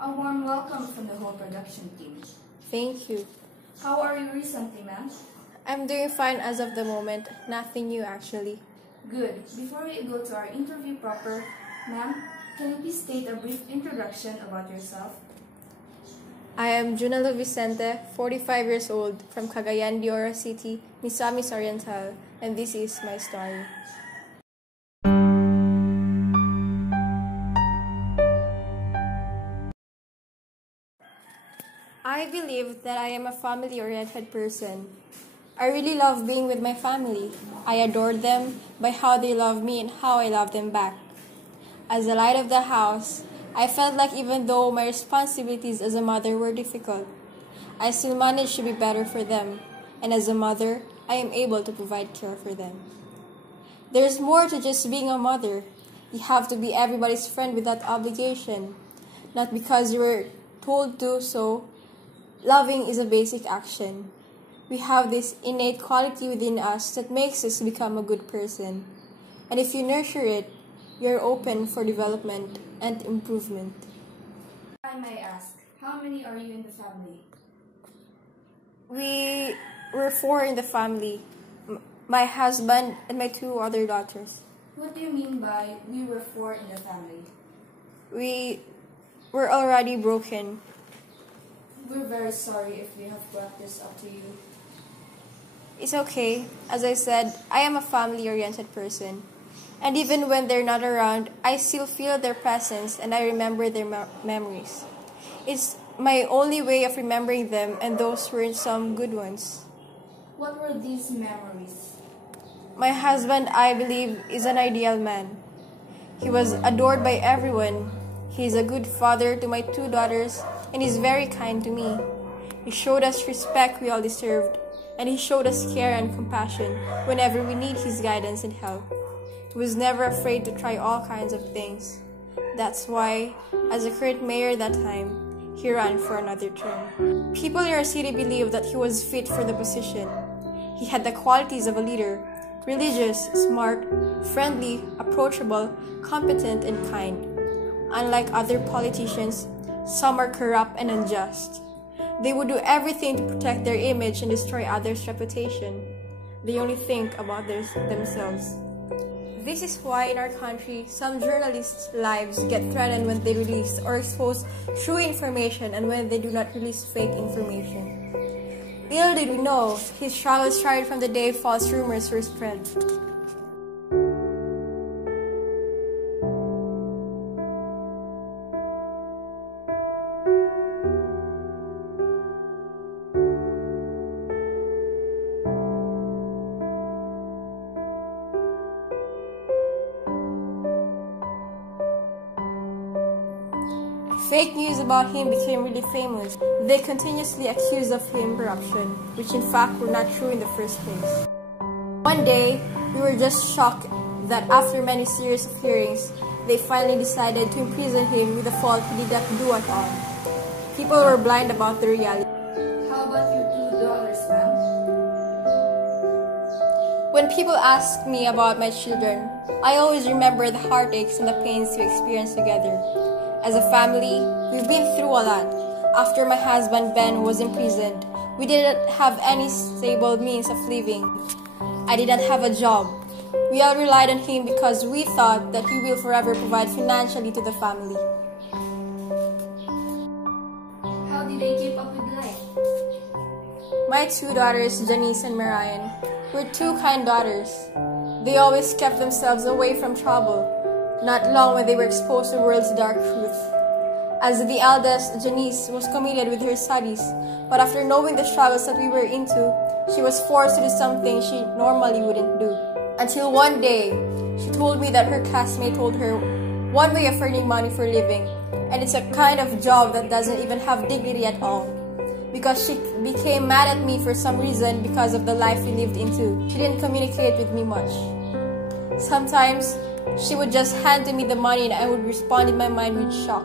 A warm welcome from the whole production team. Thank you. How are you recently, ma'am? I'm doing fine as of the moment. Nothing new actually. Good. Before we go to our interview proper, ma'am, can you please state a brief introduction about yourself? I am Junalou Vicente, 45 years old, from Cagayan de Oro City, Misamis Oriental, and this is my story. I believe that I am a family-oriented person. I really love being with my family. I adore them by how they love me and how I love them back. As the light of the house, I felt like even though my responsibilities as a mother were difficult, I still managed to be better for them, and as a mother, I am able to provide care for them. There's more to just being a mother. You have to be everybody's friend without obligation, not because you were told to so. Loving is a basic action. We have this innate quality within us that makes us become a good person. And if you nurture it, you're open for development and improvement. I may ask, how many are you in the family? We were 4 in the family. My husband and my 2 other daughters. What do you mean by we were 4 in the family? We were already broken. We're very sorry if we have brought this up to you. It's okay. As I said, I am a family-oriented person. And even when they're not around, I still feel their presence and I remember their memories. It's my only way of remembering them, and those were some good ones. What were these memories? My husband, I believe, is an ideal man. He was adored by everyone. He's a good father to my 2 daughters, and he's very kind to me. He showed us respect we all deserved, and he showed us care and compassion whenever we need his guidance and help. He was never afraid to try all kinds of things. That's why, as a current mayor that time, he ran for another term. People in our city believed that he was fit for the position. He had the qualities of a leader: religious, smart, friendly, approachable, competent, and kind. Unlike other politicians, some are corrupt and unjust. They would do everything to protect their image and destroy others' reputation. They only think about themselves. This is why in our country, some journalists' lives get threatened when they release or expose true information and when they do not release fake information. Little did we know, his travels started from the day false rumors were spread. Fake news about him became really famous. They continuously accused of him corruption, which in fact were not true in the first place. One day, we were just shocked that after many series of hearings, they finally decided to imprison him with a fault he did not do at all. People were blind about the reality. How about your 2 daughters, ma'am? When people ask me about my children, I always remember the heartaches and the pains we experienced together. As a family, we've been through a lot. After my husband Ben was imprisoned, we didn't have any stable means of living. I didn't have a job. We all relied on him because we thought that he will forever provide financially to the family. How did they keep up with life? My 2 daughters, Janice and Marian, were 2 kind daughters. They always kept themselves away from trouble. Not long when they were exposed to the world's dark truth. As the eldest, Janice was committed with her studies, but after knowing the struggles that we were into, she was forced to do something she normally wouldn't do. Until one day, she told me that her classmate told her one way of earning money for living, and it's a kind of job that doesn't even have dignity at all. Because she became mad at me for some reason because of the life we lived into. She didn't communicate with me much. Sometimes, she would just hand to me the money and I would respond in my mind with shock.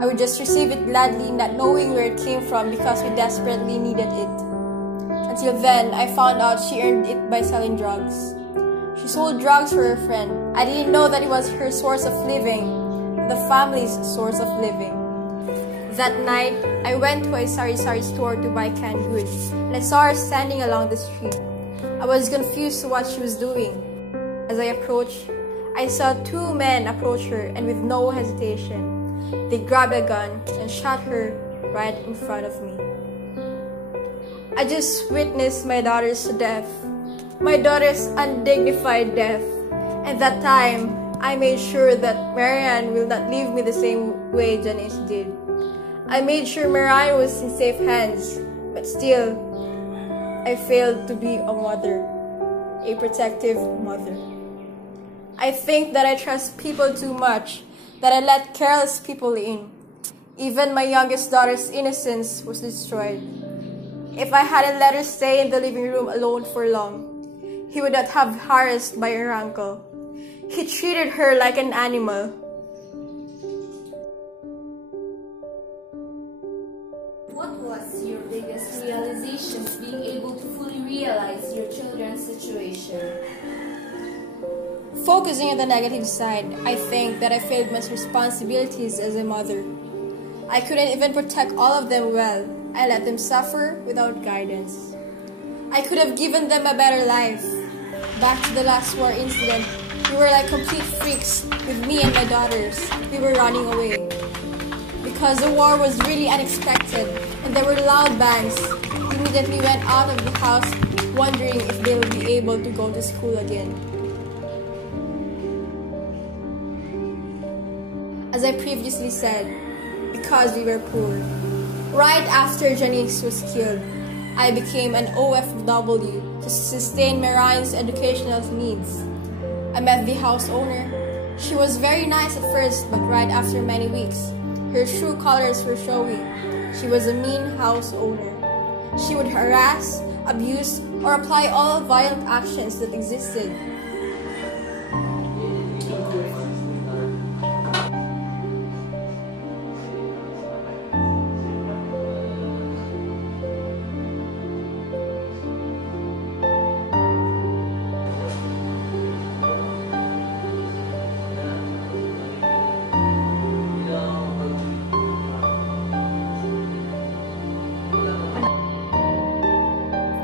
I would just receive it gladly, not knowing where it came from because we desperately needed it. Until then, I found out she earned it by selling drugs. She sold drugs for her friend. I didn't know that it was her source of living, the family's source of living. That night, I went to a sari-sari store to buy canned goods, and I saw her standing along the street. I was confused to what she was doing. As I approached, I saw two men approach her, and with no hesitation, they grabbed a gun and shot her right in front of me. I just witnessed my daughter's death, my daughter's undignified death. At that time, I made sure that Marianne will not leave me the same way Janice did. I made sure Marianne was in safe hands, but still, I failed to be a mother, a protective mother. I think that I trust people too much, that I let careless people in. Even my youngest daughter's innocence was destroyed. If I hadn't let her stay in the living room alone for long, he would not have harassed by her uncle. He treated her like an animal. What was your biggest realizations being able to fully realize your children's situation? Focusing on the negative side, I think that I failed my responsibilities as a mother. I couldn't even protect all of them well. I let them suffer without guidance. I could have given them a better life. Back to the last war incident, we were like complete freaks with me and my daughters. We were running away. Because the war was really unexpected and there were loud bangs, we immediately went out of the house wondering if they would be able to go to school again. As I previously said, because we were poor. Right after Janice was killed, I became an OFW to sustain Marianne's educational needs. I met the house owner. She was very nice at first, but right after many weeks, her true colors were showing. She was a mean house owner. She would harass, abuse, or apply all violent actions that existed.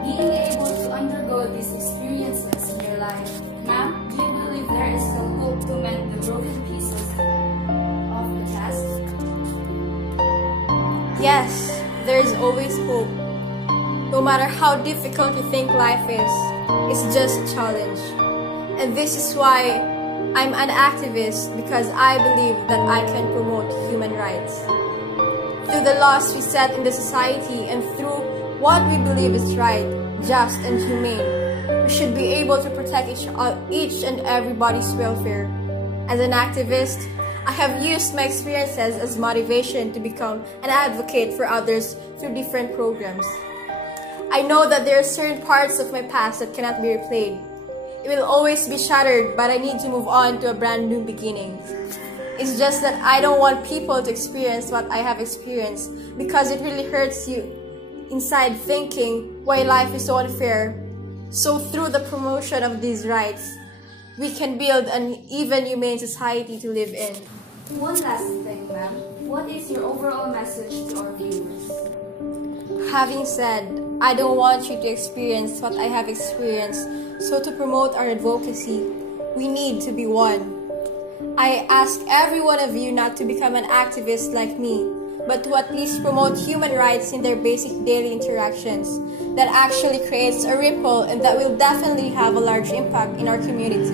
Being able to undergo these experiences in your life, ma'am, do you believe there is still hope to mend the broken pieces of the past? Yes, there is always hope. No matter how difficult you think life is, it's just a challenge. And this is why I'm an activist, because I believe that I can promote human rights. Through the laws we set in the society and through what we believe is right, just, and humane, we should be able to protect each and everybody's welfare. As an activist, I have used my experiences as motivation to become an advocate for others through different programs. I know that there are certain parts of my past that cannot be replayed. It will always be shattered, but I need to move on to a brand new beginning. It's just that I don't want people to experience what I have experienced, because it really hurts you inside thinking why life is so unfair. So through the promotion of these rights, we can build an even humane society to live in. One last thing, ma'am. What is your overall message to our viewers? Having said, I don't want you to experience what I have experienced, so to promote our advocacy, we need to be one. I ask every one of you not to become an activist like me, but to at least promote human rights in their basic daily interactions. That actually creates a ripple and that will definitely have a large impact in our community.